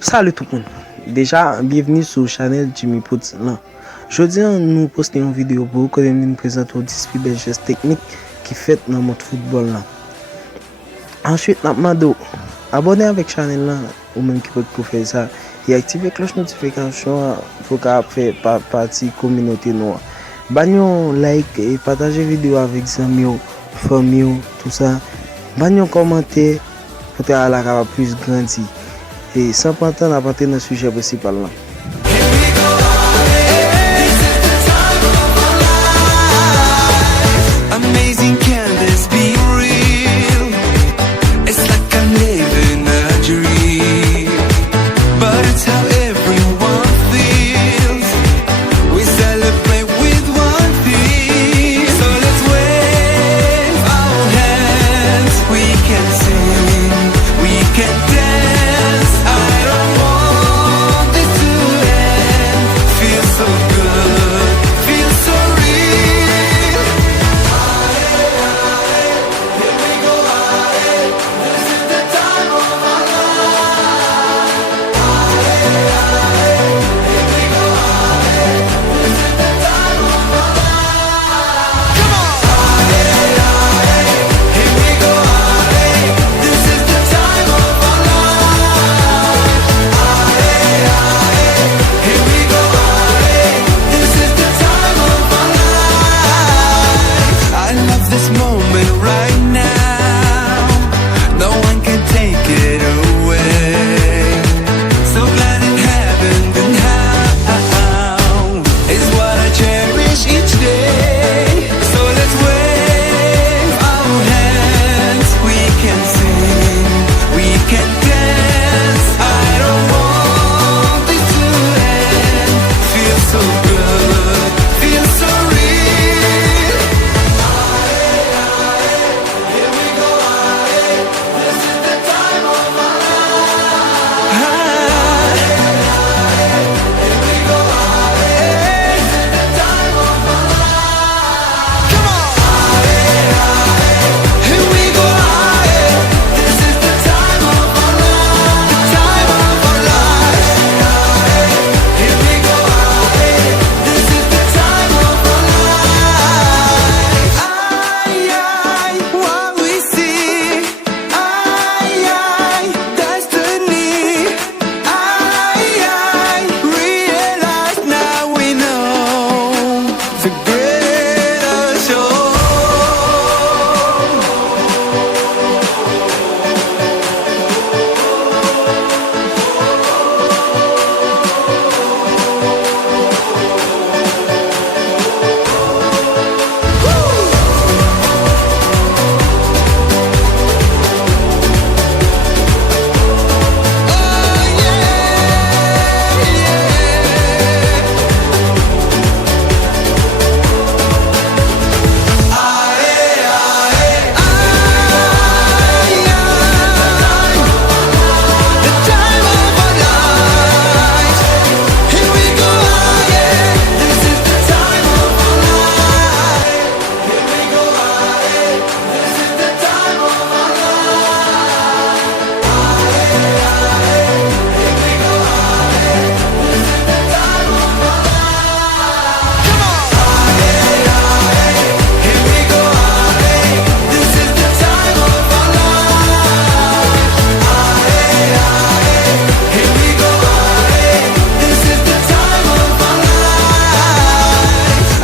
Salut tout le monde. Déjà, bienvenue sur le channel Jimmy Poutine. Aujourd'hui, nous postons une vidéo pour vous nous présenter 10 plus belles gestes techniques qui fait dans notre football. Ensuite, nous demandons abonner avec la chaîne ou même qui peut faire ça et activer la cloche de notification pour faire partie de la communauté noire. Bagnon like et partager la vidéo avec amis, famille, tout ça. Bagnon commenter pour que la plus grandir. Et sans prendre temps à partir d'un sujet principal. Amazing, can this be real? It's like I'm living a dream, but it's how everyone feels. We celebrate with one thing, so let's wave our hands. We can sing, we can dance. I don't want this to end. Feels so good, feels so real. I love this moment right now. No one can take it away. So glad it happened, and how is what I cherish each day. So let's wave our hands. We can sing, we can dance. I don't want this to end. Feels so good, feels so real.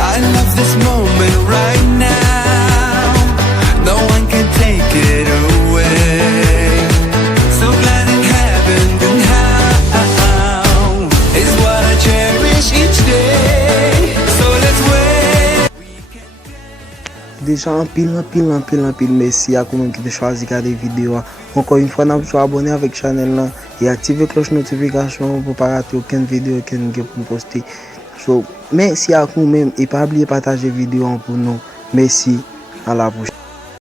I love this moment right now. No one can take it away. So glad it happened, and how is what I cherish each day. So let's wait. Déjà en pile merci à vous qui avez choisi de regarder la vidéo. Encore une fois, nous sommes abonnés avec la chaîne et activez la cloche de notification pour ne pas rater aucune vidéo que nous avons postée. So, merci à vous même et pas oublier de partager la vidéo pour nous. Merci, à la prochaine.